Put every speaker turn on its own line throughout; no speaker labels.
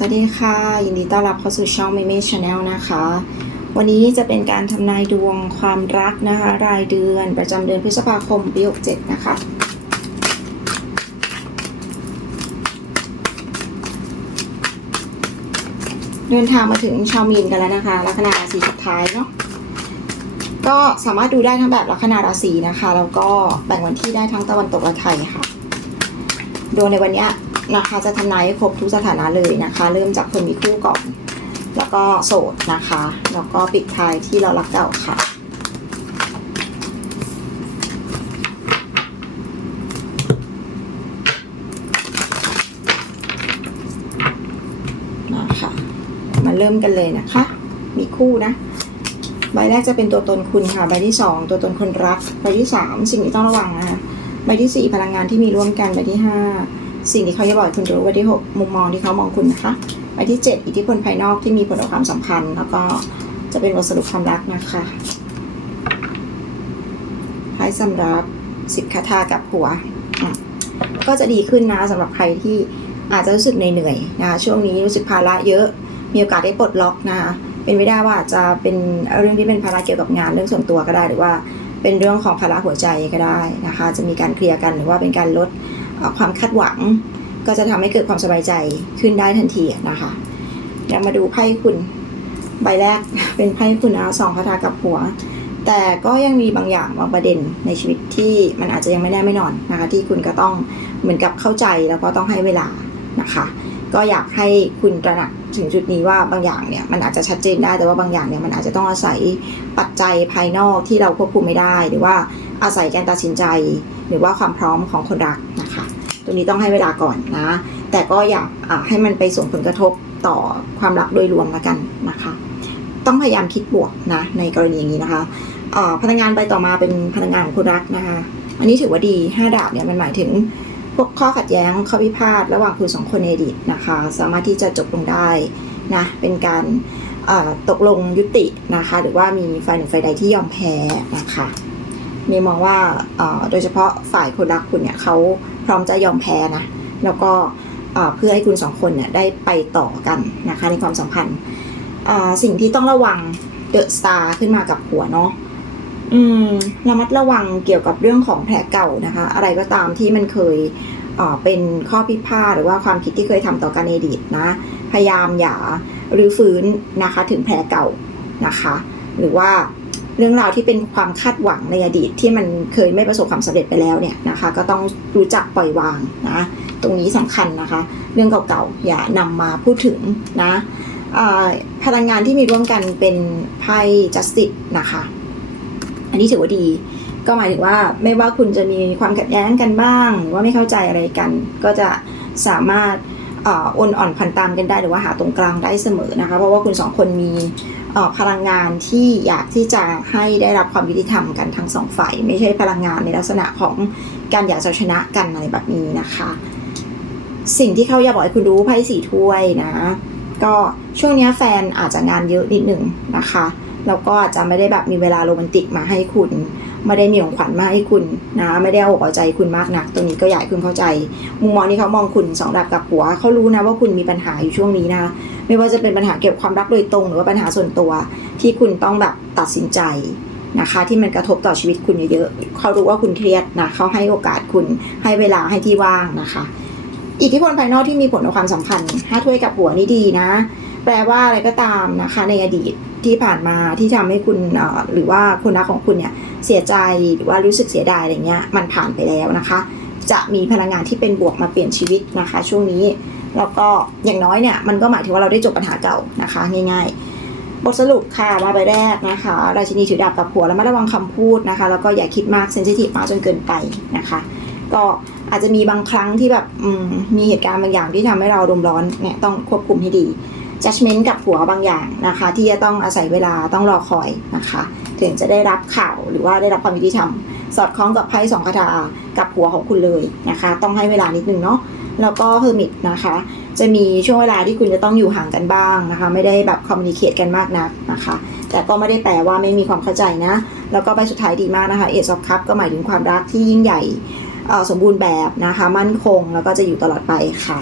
สวัสดีค่ะ ยินดีต้อนรับเข้าสู่ช่อง m ม m ชาแนลนะคะ วันนี้จะเป็นการทำนายดวงความรักนะคะ รายเดือนประจำเดือนพฤษภาคมปี67นะคะเดินทางมาถึงชาวมีนกันแล้วนะคะ ลัคนาราศีสุดท้ายเนาะก็สามารถดูได้ทั้งแบบลัคนาราศีนะคะ แล้วก็แบ่งวันที่ได้ทั้งตะวันตกและไทยค่ะดวงในวันเนี้ย นะคะจะทำนายให้ครบทุกสถานะเลยนะคะ เริ่มจากคนมีคู่ก่อน แล้วก็โสดนะคะ แล้วก็ปิดท้ายที่เรารักเก่าค่ะมาค่ะมาเริ่มกันเลยนะคะ มีคู่นะใบแรกจะเป็นตัวตนคุณค่ะ ใบที่สองตัวตนคนรัก ใบที่สามสิ่งที่ต้องระวังนะคะ ใบที่สี่พลังงานที่มีร่วมกัน ใบที่ห้า สิ่งที่เขาจะบอกคุณรู้ใบที่หกมุมมองที่เขามองคุณนะคะใบที่เจ็ดอิทธิพลภายนอกที่มีผลต่อความสัมพันธ์แล้วก็จะเป็นบทสรุปความรักนะคะท้ายสำหรับสิบคาถากับหัว ก็จะดีขึ้นนะสำหรับใครที่อาจจะรู้สึกเหนื่อยๆนะคะช่วงนี้รู้สึกภาระเยอะมีโอกาสได้ปลดล็อกนะคะเป็นไม่ได้ว่าอาจจะเป็นเรื่องที่เป็นภาระเกี่ยวกับงานเรื่องส่วนตัวก็ได้ หรือว่าเป็นเรื่องของภาระหัวใจก็ได้นะคะ จะมีการเคลียร์กันหรือว่าเป็นการลด ความคาดหวัง ก็จะทำให้เกิดความสบายใจขึ้นได้ทันทีนะคะเดี๋ยวมาดูไพ่คุณใบแรกเป็นไพ่คุณนะสองคาถากับหัว แต่ก็ยังมีบางอย่างบางประเด็นในชีวิตที่มันอาจจะยังไม่แน่ไม่นอนนะคะ ที่คุณก็ต้องเหมือนกับเข้าใจแล้วก็ต้องให้เวลานะคะ ก็อยากให้คุณตระหนักถึงจุดนี้ว่าบางอย่างเนี่ยมันอาจจะชัดเจนได้แต่ว่าบางอย่างเนี่ยมันอาจจะต้องอาศัยปัจจัยภายนอกที่เราควบคุมไม่ได้ หรือว่าอาศัยการตัดสินใจ หรือว่าความพร้อมของคนรักนะคะ ตรงนี้ต้องให้เวลาก่อนนะ แต่ก็อยากอ่าให้มันไปส่งผลกระทบต่อความรักโดยรวมละกันนะคะ ต้องพยายามคิดบวกนะในกรณีอย่างนี้นะคะพนักงานไปต่อมาเป็นพนักงานของคนรักนะคะ อันนี้ถือว่าดีห้าดาบเนี่ยมันหมายถึงพวกข้อขัดแย้งข้อพิพาทระหว่างคุณสองคนในอดีตนะคะ สามารถที่จะจบลงได้นะเป็นการตกลงยุตินะคะ หรือว่ามีฝ่ายหนึ่งฝ่ายใดที่ยอมแพ้นะคะเมย์มองว่าโดยเฉพาะฝ่ายคนรักคุณเนี่ยเขา ร้อมจะยอมแพ้นะ แล้วก็เพื่อให้คุณสองคนเนี่ยได้ไปต่อกันนะคะในความสัมพันธ์สิ่งที่ต้องระวังเดอะสตาร์ขึ้นมากับหัวเนาะอืมระมัดระวังเกี่ยวกับเรื่องของแผลเก่านะคะ อะไรก็ตามที่มันเคยเป็นข้อพิพาทหรือว่าความผิดที่เคยทำต่อกันในอดีตนะ พยายามอย่ารื้อฟื้นนะคะถึงแผลเก่านะคะ หรือว่า เรื่องราวที่เป็นความคาดหวังในอดีตที่มันเคยไม่ประสบความสำเร็จไปแล้วเนี่ยนะคะ ก็ต้องรู้จักปล่อยวางนะตรงนี้สำคัญนะคะ เรื่องเก่าๆอย่านำมาพูดถึงนะพลังงานที่มีร่วมกันเป็นไพ่ justice นะคะ อันนี้ถือว่าดี ก็หมายถึงว่าไม่ว่าคุณจะมีความขัดแย้งกันบ้าง หรือว่าไม่เข้าใจอะไรกัน ก็จะสามารถ อ่อนอ่อนผ่อนตามกันได้หรือว่าหาตรงกลางได้เสมอนะคะ เพราะว่าคุณสองคนมีพลังงานที่อยากที่จะให้ได้รับความยุติธรรมกันทั้งสองฝ่ายไม่ใช่พลังงานในลักษณะของการอยากจะชนะกันอะไรแบบนี้นะคะ สิ่งที่เขาอยากบอกให้คุณรู้ไพ่สี่ถ้วยนะก็ช่วงนี้แฟนอาจจะงานเยอะนิดหนึ่งนะคะแล้วก็อาจจะไม่ได้แบบมีเวลาโรแมนติกมาให้คุณ ไม่ได้มีของขวัญมาให้คุณนะไม่ได้เอาอกเอาใจคุณมากนัก ตรงนี้ก็อยากให้คุณเข้าใจ มุมมองที่เขามองคุณสองดับกับหัวเขารู้นะว่าคุณมีปัญหาอยู่ช่วงนี้นะไม่ว่าจะเป็นปัญหาเกี่ยวกับความรักโดยตรง หรือว่าปัญหาส่วนตัว ที่คุณต้องแบบตัดสินใจนะคะที่มันกระทบต่อชีวิตคุณเยอะๆเขารู้ว่าคุณเครียดนะเขาให้โอกาสคุณให้เวลาให้ที่ว่างนะคะ อิทธิพลภายนอกที่มีผลต่อความสัมพันธ์ห้าถ้วยกับหัวนี่ดีนะ แปลว่าอะไรก็ตามนะคะ ในอดีตที่ผ่านมาที่ทำให้คุณหรือว่าคนรักของคุณเนี่ยเสียใจหรือว่ารู้สึกเสียดายอะไรเงี้ยมันผ่านไปแล้วนะคะ จะมีพลังงานที่เป็นบวกมาเปลี่ยนชีวิตนะคะ ช่วงนี้แล้วก็อย่างน้อยเนี่ยมันก็หมายถึงว่าเราได้จบปัญหาเก่านะคะ ง่าย ๆ บทสรุปค่ะมาใบแรกนะคะ ราชินีถือดาบกับหัวแล้วมาระวังคำพูดนะคะ แล้วก็อย่าคิดมากเซนซิทีฟมากจนเกินไปนะคะ ก็อาจจะมีบางครั้งที่แบบมมีเหตุการณ์บางอย่างที่ทำให้เราอารมร้อนเนี่ยต้องควบคุมให้ดี judgment กับหัวบางอย่างนะคะ ที่จะต้องอาศัยเวลาต้องรอคอยนะคะ ถึงจะได้รับข่าวหรือว่าได้รับความยุติธรรม สอดคล้องกับไพ่สองคาถากับหัวของคุณเลยนะคะ ต้องให้เวลานิดนึงเนาะแล้วก็เฮอร์มิตนะคะ จะมีช่วงเวลาที่คุณจะต้องอยู่ห่างกันบ้างนะคะ ไม่ได้แบบคอมมิ n ิเคตกันมากนักนะคะ แต่ก็ไม่ได้แปลว่าไม่มีความเข้าใจนะ แล้วก็ใบสุดท้ายดีมากนะคะเอ e อ f คัพก็หมายถึงความรักที่ยิ่งใหญ่สมบูรณ์แบบนะคะ มั่นคงแล้วก็จะอยู่ตลอดไปค่ะ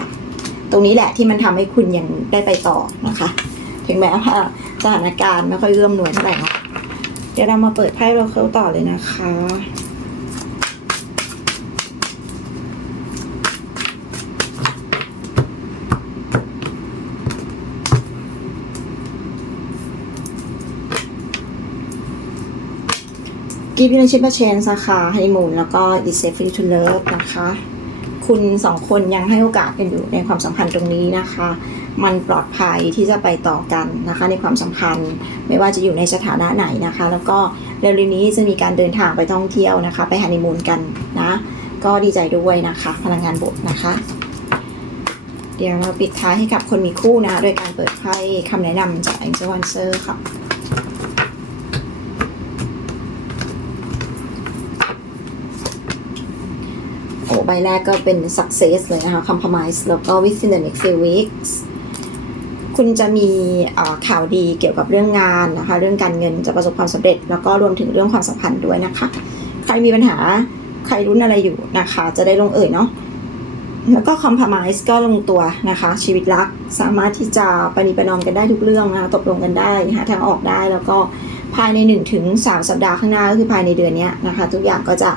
ตรงนี้แหละที่มันทำให้คุณยังได้ไปต่อนะคะ ถึงแม้ว่าสถานการณ์ไม่ค่อยเอื้อมหน่วยเท่าไหร่เนาะเดี๋ยวเรามาเปิดไพ่โรเคิลต่อเลยนะคะ Give you a chip a chance นะคะฮันนีมูนแล้วก็ It's safe for you to love นะคะ คุณสองคนยังให้โอกาสกันอยู่ในความสัมพันธ์ตรงนี้นะคะ มันปลอดภัยที่จะไปต่อกันนะคะ ในความสัมพันธ์ ไม่ว่าจะอยู่ในสถานะไหนนะคะ แล้วก็เร็วๆนี้จะมีการเดินทางไปท่องเที่ยวนะคะ ไปฮันนีมูนกันนะ ก็ดีใจด้วยนะคะ พลังงานบวกนะคะ เดี๋ยวเราปิดท้ายให้กับคนมีคู่นะ โดยการเปิดไพ่คำแนะนำจาก Angel Answer ค่ะ ใบแรกก็เป็น success เลยนะคะ compromise แล้วก็ within the next few weeks คุณจะมีข่าวดีเกี่ยวกับเรื่องงานนะคะ เรื่องการเงินจะประสบความสำเร็จ แล้วก็รวมถึงเรื่องความสัมพันธ์ด้วยนะคะ ใครมีปัญหาใครรุ้นอะไรอยู่นะคะ จะได้ลงเอ่ยเนาะแล้วก็ compromise ก็ลงตัวนะคะ ชีวิตรักสามารถที่จะปฏิประนอมกันได้ทุกเรื่องนะคะตกลงกันได้หาทางออกได้แล้วก็ภายใน1ถึง3สัปดาห์ข้างหน้าก็คือภายในเดือนนี้นะคะ ทุกอย่างก็จะ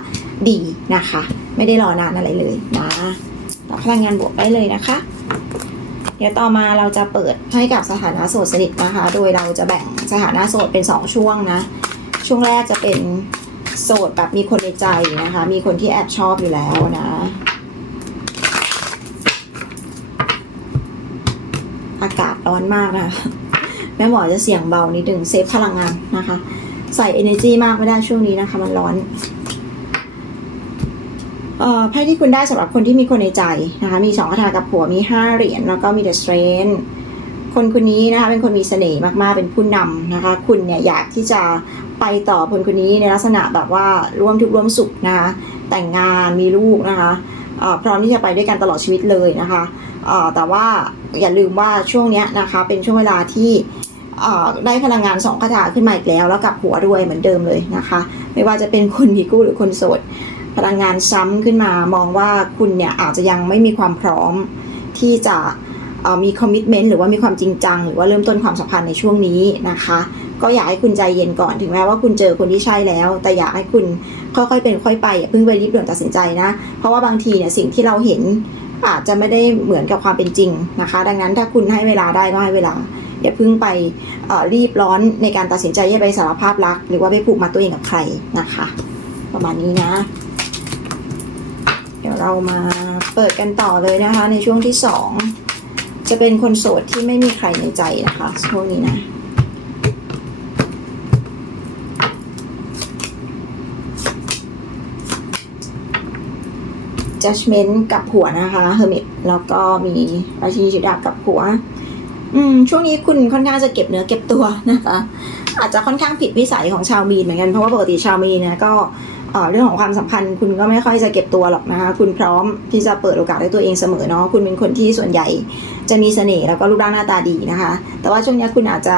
ดีนะคะ ไม่ได้รอนานอะไรเลยนะต่อพลังงานบวกได้เลยนะคะ เดี๋ยวต่อมาเราจะเปิดให้กับสถานะโสดสนิทนะคะ โดยเราจะแบ่งสถานะโสดเป็น 2 ช่วงนะ ช่วงแรกจะเป็นโสดแบบมีคนในใจนะคะ มีคนที่แอบชอบอยู่แล้วนะอากาศร้อนมากนะคะแม่หมอจะเสียงเบานิดนึงเซฟพลังงานนะคะ ใส่ energy มากไม่ได้ช่วงนี้นะคะ มันร้อน ไพ่ที่คุณได้สำหรับคนที่มีคนในใจนะคะ มีสองคาถากับผัวมีห้าเหรียญแล้วก็มี the strength คนคนนี้นะคะเป็นคนมีเสน่ห์มากๆเป็นผู้นำนะคะ คุณเนี่ยอยากที่จะไปต่อคนคนนี้ในลักษณะแบบว่าร่วมทุกข์ร่วมสุขนะคะแต่งงานมีลูกนะคะพร้อมที่จะไปด้วยกันตลอดชีวิตเลยนะคะแต่ว่าอย่าลืมว่าช่วงนี้นะคะเป็นช่วงเวลาที่ได้พลังงานสองคาถาขึ้นมาอีกแล้ว แล้วกับหัวด้วยเหมือนเดิมเลยนะคะ ไม่ว่าจะเป็นคนมีคู่หรือคนโสด พลังงานซ้ำขึ้นมามองว่าคุณเนี่ยอาจจะยังไม่มีความพร้อมที่จะมีคอมมิชเมนต์หรือว่ามีความจริงจัง หรือว่าเริ่มต้นความสัมพันธ์ในช่วงนี้นะคะ ก็อยากให้คุณใจเย็นก่อนถึงแม้ว่าคุณเจอคนที่ใช่แล้ว แต่อยากให้คุณค่อยๆเป็นค่อยไปอย่าเพิ่งไปรีบด่วนตัดสินใจนะ เพราะว่าบางทีเนี่ยสิ่งที่เราเห็นอาจจะไม่ได้เหมือนกับความเป็นจริงนะคะ ดังนั้นถ้าคุณให้เวลาได้ก็ให้เวลาอย่าเพิ่งไปรีบร้อนในการตัดสินใจจะไปสารภาพรัก หรือว่าไปผูกมัดตัวเองกับใครนะคะ ประมาณนี้นะ เรามาเปิดกันต่อเลยนะคะ ในช่วงที่สองจะเป็นคนโสดที่ไม่มีใครในใจนะคะช่วงนี้นะ judgment กับผัวนะคะ hermit แล้วก็มีราชินีถือดาบกับผัว อืม ช่วงนี้คุณค่อนข้างจะเก็บเนื้อเก็บตัวนะคะ อาจจะค่อนข้างผิดวิสัยของชาวมีนเหมือนกันเพราะว่าปกติชาวมีนนี่ยก็ เรื่องของความสัมพันธ์ คุณก็ไม่ค่อยจะเก็บตัวหรอกนะคะ คุณพร้อมที่จะเปิดโอกาสให้ตัวเองเสมอเนาะคุณเป็นคนที่ส่วนใหญ่จะมีเสน่ห์แล้วก็รูปร่างหน้าตาดีนะคะ แต่ว่าช่วงนี้คุณอาจจะ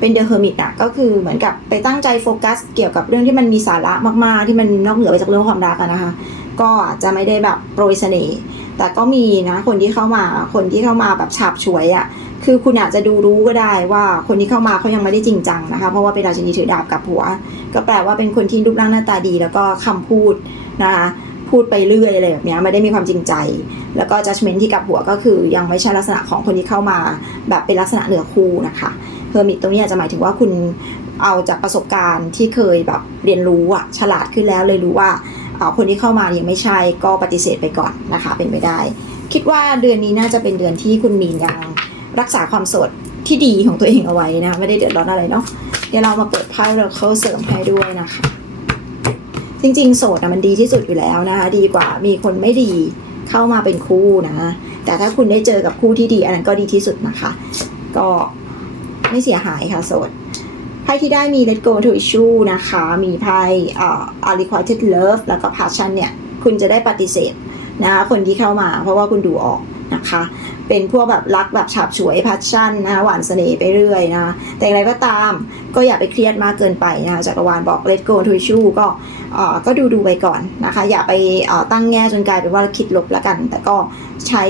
เป็นเดอะเฮอร์มิตอะก็คือเหมือนกับไปตั้งใจโฟกัส เกี่ยวกับเรื่องที่มันมีสาระมากๆ ที่มันนอกเหนือไปจากเรื่องความรักนะคะ ก็อาจจะไม่ได้แบบโปรยเสน่ห์ แต่ก็มีนะคนที่เข้ามาคนที่เข้ามาแบบฉาบฉวยอะ่ะคือคุณอาจจะดูรู้ก็ได้ว่าคนที่เข้ามาเขายังไม่ได้จริงจังนะคะเพราะว่าเป็นราชินีถือดาบกับหัว ก็แปลว่าเป็นคนที่รูปร่างหน้าตาดี แล้วก็คำพูดนะคะพูดไปเรื่อยอะไรแบบนี้ไม่ได้มีความจริงใจ แล้วก็ judgment ที่กับหัวก็คือยังไม่ใช่ลักษณะของคนที่เข้ามา แบบเป็นลักษณะเหนือคู่นะคะเฮอร์มิตตรงนี้อาจจะหมายถึงว่าคุณเอาจากประสบการณ์ที่เคยแบบเรียนรู้อะฉลาดขึ้นแล้วเลยรู้ว่า คนที่เข้ามายังไม่ใช่ก็ปฏิเสธไปก่อนนะคะ เป็นไปได้ คิดว่าเดือนนี้น่าจะเป็นเดือนที่คุณมีนยังรักษาความโสดที่ดีของตัวเองเอาไว้นะไม่ได้เดือดร้อนอะไรเนาะเดี๋ยวเรามาเปิดไพ่เราเข้าเสริมให้ด้วยนะคะจริงๆ โสดนะมันดีที่สุดอยู่แล้วนะคะดีกว่ามีคนไม่ดีเข้ามาเป็นคู่นะแต่ถ้าคุณได้เจอกับคู่ที่ดีอันนั้นก็ดีที่สุดนะคะ ก็ไม่เสียหายค่ะโสด ไพ่ที่ได้มี Let Go to Issue นะคะ มีไพ่เอ่อ Unrequited Love แล้วก็ Passion เนี่ย คุณจะได้ปฏิเสธนะคะคนที่เข้ามาเพราะว่าคุณดูออกนะคะ เป็นพวกแบบรักแบบฉาบฉวยพัชชั่นนะหวานเสน่ห์ไปเรื่อยนะแต่อย่างไรก็ตามก็อย่าไปเครียดมากเกินไปนะจักรวาลบอก let go to issue ก็เออก็ดูดูไปก่อนนะคะ อย่าไปตั้งแง่จนกลายเป็นว่าคิดลบละกัน แต่ก็ใช้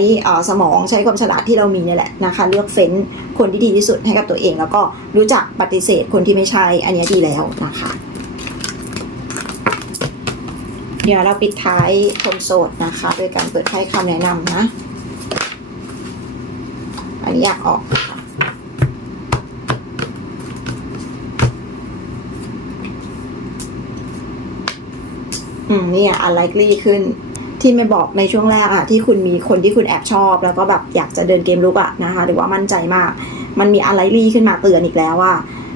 สมองใช้ความฉลาดที่เรามีนี่แหละนะคะ เลือกเฟ้นคนที่ดีที่สุดให้กับตัวเอง แล้วก็รู้จักปฏิเสธคนที่ไม่ใช่อันนี้ดีแล้วนะคะเดี๋ยวเราปิดท้ายคนโสดนะคะ โดยการเปิดไพ่คำแนะนำนะ อันนี้อยากออกค่ะอืมเนี่ย unlikely ขึ้น ที่ไม่บอกในช่วงแรกอะที่คุณมีคนที่คุณแอบชอบ แล้วก็แบบอยากจะเดินเกมลุกอะนะคะ หรือว่ามั่นใจมาก มันมี unlikely ขึ้นมาเตือนอีกแล้วว่า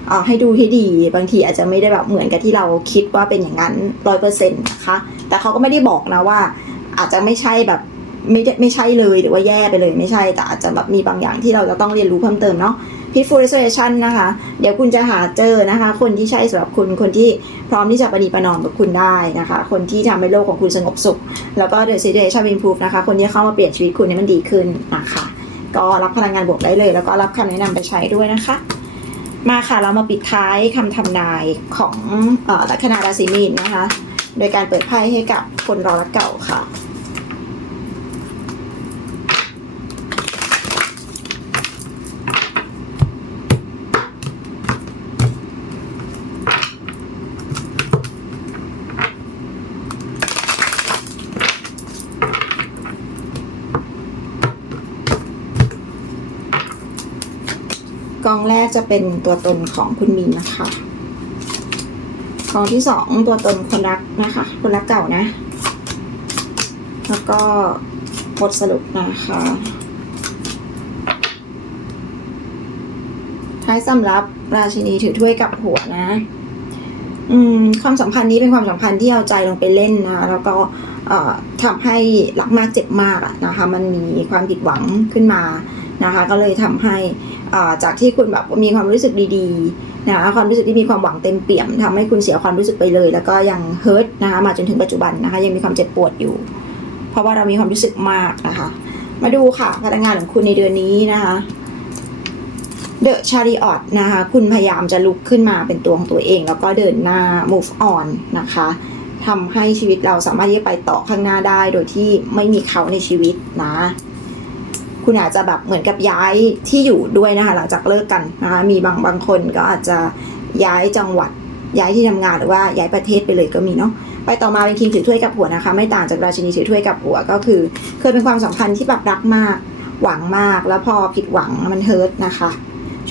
เออให้ดูให้ดีบางทีอาจจะไม่ได้แบบเหมือนกับที่เราคิดว่าเป็นอย่างนั้นร้อยเปอร์เซ็นต์นะคะ แต่เขาก็ไม่ได้บอกนะว่า อาจจะไม่ใช่แบบ ไม่ได้ไม่ใช่เลยหรือว่าแย่ไปเลยไม่ใช่แต่อาจจะแบบมีบางอย่างที่เราจะต้องเรียนรู้เพิ่มเติมเนาะ peaceful restoration นะคะ เดี๋ยวคุณจะหาเจอนะคะ คนที่ใช่สำหรับคุณคนที่พร้อมที่จะปฏิประนอมกับคุณได้นะคะ คนที่ทำให้โลกของคุณสงบสุข แล้วก็ the situation will improve นะคะ คนที่เข้ามาเปลี่ยนชีวิตคุณให้มันดีขึ้นนะคะ ก็รับพลังงานบวกได้เลย แล้วก็รับคำแนะนำไปใช้ด้วยนะคะ มาค่ะเรามาปิดท้ายคำทำนายของลัคนาราศีมีนนะคะ โดยการเปิดไพ่ให้กับคนรอรักเก่าค่ะ องแรกจะเป็นตัวตนของคุณมินนะคะกองที่สองตัวตนคนรักนะคะ คนรักเก่านะ แล้วก็บทสรุปนะคะท้ายสำรับราชินีถือถ้วยกับหัวนะ อืมความสัมพันธ์นี้เป็นความสัมพันธ์ที่เอาใจลงไปเล่นนะแล้วก็ทำให้รักมากเจ็บมากนะคะ มันมีความผิดหวังขึ้นมา นะคะ ก็เลยทำให้อ่าจากที่คุณแบบมีความรู้สึกดีๆนะคะความรู้สึกที่มีความหวังเต็มเปี่ยมทำให้คุณเสียความรู้สึกไปเลย แล้วก็ยังเฮิร์ตนะคะมาจนถึงปัจจุบันนะคะ ยังมีความเจ็บปวดอยู่ เพราะว่าเรามีความรู้สึกมากนะคะ มาดูค่ะพลังงานของคุณในเดือนนี้นะคะเดอะชาริออตนะคะ คุณพยายามจะลุกขึ้นมาเป็นตัวของตัวเอง แล้วก็เดินหน้า move on นะคะทำให้ชีวิตเราสามารถที่จะไปต่อข้างหน้าได้โดยที่ไม่มีเขาในชีวิตนะ คุณอาจจะแบบเหมือนกับย้ายที่อยู่ด้วยนะคะ หลังจากเลิกกันนะคะมีบางบางคนก็อาจจะย้ายจังหวัดย้ายที่ทำงานหรือว่าย้ายประเทศไปเลยก็มีเนาะไปต่อมาเป็นคิงถือถ้วยกับหัวนะคะ ไม่ต่างจากราชินีถือถ้วยกับหัวก็คือ เคยเป็นความสัมพันธ์ที่แบบรักมากหวังมากแล้วพอผิดหวังมันเฮิร์ตนะคะ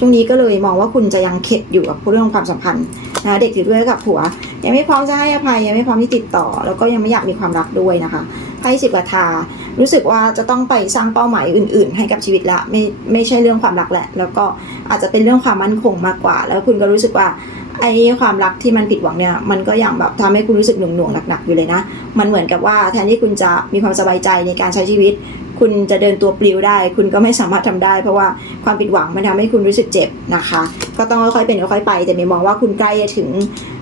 ช่วงนี้ก็เลยมองว่าคุณจะยังเข็ดอยู่กับเรื่องความสัมพันธ์นะเด็กถือถ้วยกับหัว ยังไม่พร้อมจะให้อภัยยังไม่พร้อมที่ติดต่อ แล้วก็ยังไม่อยากมีความรักด้วยนะคะไพ่สิบกว่าทา รู้สึกว่าจะต้องไปสร้างเป้าหมายอื่น ๆ ให้กับชีวิตละไม่ไม่ใช่เรื่องความรักแหละ แล้วก็อาจจะเป็นเรื่องความมั่นคงมากกว่า แล้วคุณก็รู้สึกว่าไอ้ความรักที่มันผิดหวังเนี่ยมันก็อย่างแบบทำให้คุณรู้สึกหน่วงๆหนักๆอยู่เลยนะ มันเหมือนกับว่าแทนที่คุณจะมีความสบายใจในการใช้ชีวิต คุณจะเดินตัวปลิวได้ คุณก็ไม่สามารถทำได้ เพราะว่าความผิดหวังมันทำให้คุณรู้สึกเจ็บนะคะ ก็ต้องค่อยๆเป็นค่อยๆไป แต่เมย์มองว่าคุณใกล้จะถึง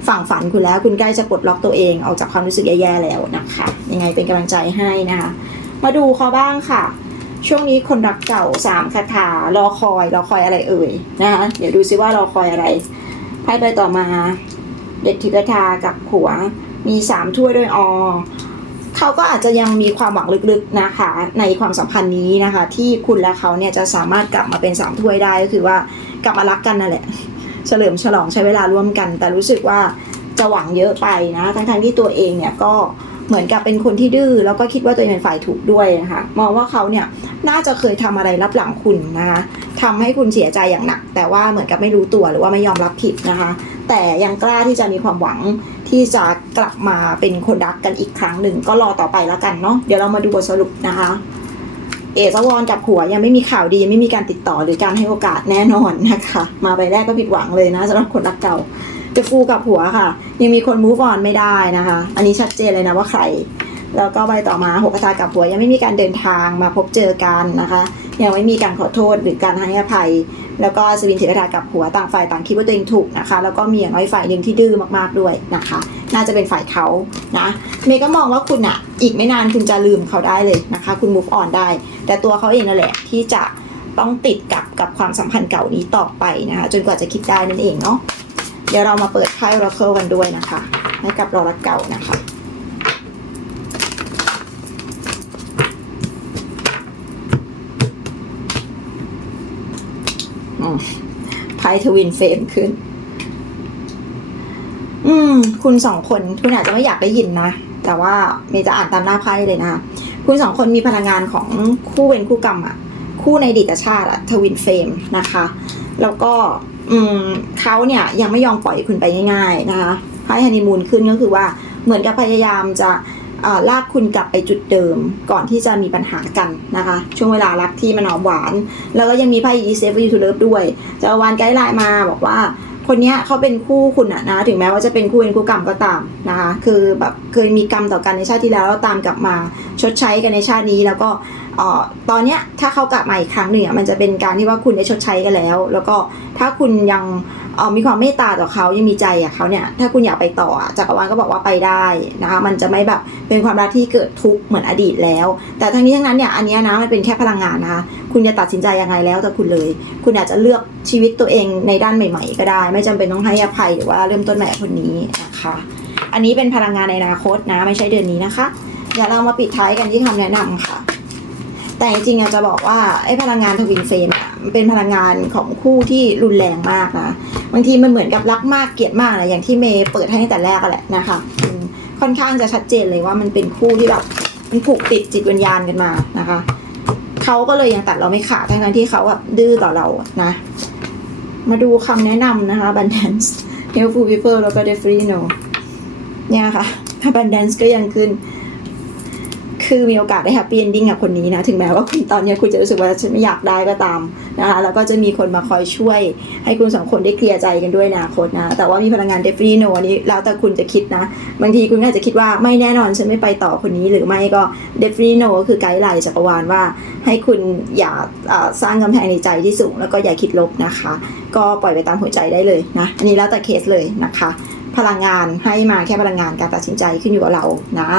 ฝั่งฝันคุณแล้ว คุณใกล้จะปลดล็อกตัวเองออกจากความรู้สึกแย่ๆแล้วนะคะ ยังไงเป็นกำลังใจให้นะคะ มาดูเขาบ้างค่ะ ช่วงนี้คนรักเก่าสามคาถารอคอยรอคอยอะไรเอ่ยนะคะเดี๋ยวดูซิว่ารอคอยอะไรไพ่ใบต่อมา เด็กถือกทากับหัวมีสามถ้วยด้วยอ เขาก็อาจจะยังมีความหวังลึกๆนะคะ ในความสัมพันธ์นี้นะคะ ที่คุณและเขาเนี่ยจะสามารถกลับมาเป็นสามถ้วยได้ก็คือว่ากลับมารักกันนั่นแหละ เฉลิมฉลองใช้เวลาร่วมกัน แต่รู้สึกว่าจะหวังเยอะไปนะทั้งๆที่ตัวเองเนี่ยก็ เหมือนกับเป็นคนที่ดื้อแล้วก็คิดว่าตัวเองเป็นฝ่ายถูกด้วยนะคะมองว่าเขาเนี่ยน่าจะเคยทำอะไรรับหลังคุณนะคะทำให้คุณเสียใจอย่างหนัก แต่ว่าเหมือนกับไม่รู้ตัวหรือว่าไม่ยอมรับผิดนะคะ แต่ยังกล้าที่จะมีความหวังที่จะกลับมาเป็นคนรักกันอีกครั้งหนึ่งก็รอต่อไปแล้วกันเนาะเดี๋ยวเรามาดูบทสรุปนะคะเอสวอนกับหัวยังไม่มีข่าวดียังไม่มีการติดต่อหรือการให้โอกาสแน่นอนนะคะ มาใบแรกก็ผิดหวังเลยนะสำหรับคนรักเก่า จะฟูกับหัวค่ะ ยังมีคน move on ไม่ได้นะคะ อันนี้ชัดเจนเลยนะว่าใคร แล้วก็ใบต่อมาหกกระทากับหัว ยังไม่มีการเดินทางมาพบเจอกันนะคะ ยังไม่มีการขอโทษหรือการให้อภัย แล้วก็สวินถือกระดาษกับหัวต่างฝ่ายต่างคิดว่าตัวเองถูกนะคะ แล้วก็มีอย่างน้อยฝ่ายหนึ่งที่ดื้อมากๆด้วยนะคะ น่าจะเป็นฝ่ายเขานะเมย์ก็มองว่าคุณอะอีกไม่นานคุณจะลืมเขาได้เลยนะคะ คุณ move on ได้ แต่ตัวเขาเองนั่นแหละที่จะต้องติดกับกับความสัมพันธ์เก่านี้ต่อไปนะคะ จนกว่าจะคิดได้นั่นเองเนาะ เดี๋ยวเรามาเปิดไพ่ Oracle กันด้วยนะคะ ให้กับรอรักเก่านะคะไพ่ทวินเฟรมขึ้น อืม คุณสองคนคุณอาจจะไม่อยากได้ยินนะ แต่ว่าเมย์จะอ่านตามหน้าไพ่เลยนะคุณสองคนมีพลังงานของคู่เวรคู่กรรมอะคู่ในดีตชาติอะทวินเฟรมนะคะ แล้วก็ เขาเนี่ยยังไม่ยอมปล่อยคุณไปง่าย ๆนะคะไพ่ฮันนีมูนขึ้นก็คือว่าเหมือนกับพยายามจะลากคุณกลับไปจุดเดิมก่อนที่จะมีปัญหากันนะคะ ช่วงเวลารักที่มันหอมหวาน แล้วก็ยังมีไพ่ e s a f e you to love ด้วยจะวานไกด์ไลน์มาบอกว่าคนนี้เขาเป็นคู่คุณอะนะถึงแม้ว่าจะเป็นคู่เป็นคู่กรรมก็ตามนะคะ คือแบบเคยมีกรรมต่อกันในชาติที่แล้วแล้วตามกลับมาชดใช้กันในชาตินี้แล้วก็ ออตอนเนี้ยถ้าเขากลับมาอีกครั้งหนึ่งมันจะเป็นการที่ว่าคุณได้ชดใช้กันแล้ว แล้วก็ถ้าคุณยังออมีความเมตตาต่อเขายังมีใจอะเขาเนี่ยถ้าคุณอยากไปต่อจักรวาลก็บอกว่าไปได้นะคะมันจะไม่แบบเป็นความรักที่เกิดทุกข์เหมือนอดีตแล้ว แต่ทั้งนี้ทั้งนั้นเนี่ยอันนี้นะมันเป็นแค่พลังงานนะคะคุณจะตัดสินใจยังไงแล้วแต่คุณเลย คุณอาจจะเลือกชีวิตตัวเองในด้านใหม่ ๆ ก็ได้ ไม่จำเป็นต้องให้อภัยหรือว่าเริ่มต้นใหม่คนนี้นะคะ อันนี้เป็นพลังงานในอนาคตนะ ไม่ใช่เดือนนี้นะคะเดี๋ยวเรามาปิดท้ายกันที่คำแนะนำค่ะ แต่จริงๆอะจะบอกว่าไอ้พลังงานทวินเฟมอะมันเป็นพลังงานของคู่ที่รุนแรงมากนะบางทีมันเหมือนกับรักมากเกลียดมากนะอย่างที่เมย์เปิดให้ตั้งแต่แรกแหละนะคะค่อนข้างจะชัดเจนเลยว่ามันเป็นคู่ที่แบบมันผูกติดจิตวิญญาณกันมานะคะเขาก็เลยยังตัดเราไม่ขาดทั้งๆที่เขาแบบดื้อต่อเรานะ มาดูคำแนะนำนะคะ abundance helpful people แล้วก็ definitely no เนี่ยค่ะ abundance ก็ยังขึ้น คือมีโอกาสได้ happy ending กับคนนี้นะ ถึงแม้ว่าคุณตอนนี้คุณจะรู้สึกว่าฉันไม่อยากได้ก็ตามนะคะ แล้วก็จะมีคนมาคอยช่วย ให้คุณสองคนได้เคลียร์ใจกันด้วยในะอนาคตนะ แต่ว่ามีพลังงาน definitely no อันนี้แล้วแต่คุณจะคิดนะ บางทีคุณอาจจะคิดว่าไม่แน่นอนฉันไม่ไปต่อคนนี้หรือไม่ก็ definitely no ก็คือไกด์ไลน์จักรวาลว่า ให้คุณอย่าสร้างกำแพงในใจที่สูง แล้วก็อย่าคิดลบนะคะ ก็ปล่อยไปตามหัวใจได้เลยนะ อันนี้แล้วแต่เคสเลยนะคะ พลังงานให้มาแค่พลังงานการตัดสินใจขึ้นอยู่กับเรานะ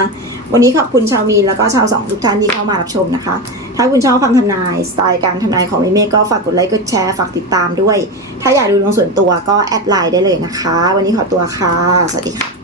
วันนี้ขอบคุณชาวมีนแล้วก็ชาวสองทุกท่านที่เข้ามารับชมนะคะ ถ้าคุณชอบคำทำนายสไตล์การทำนายของเมเม่ก็ฝากกดไลค์กดแชร์ฝากติดตามด้วย ถ้าอยากดูลงส่วนตัวก็แอดไลน์ได้เลยนะคะ วันนี้ขอตัวค่ะ สวัสดีค่ะ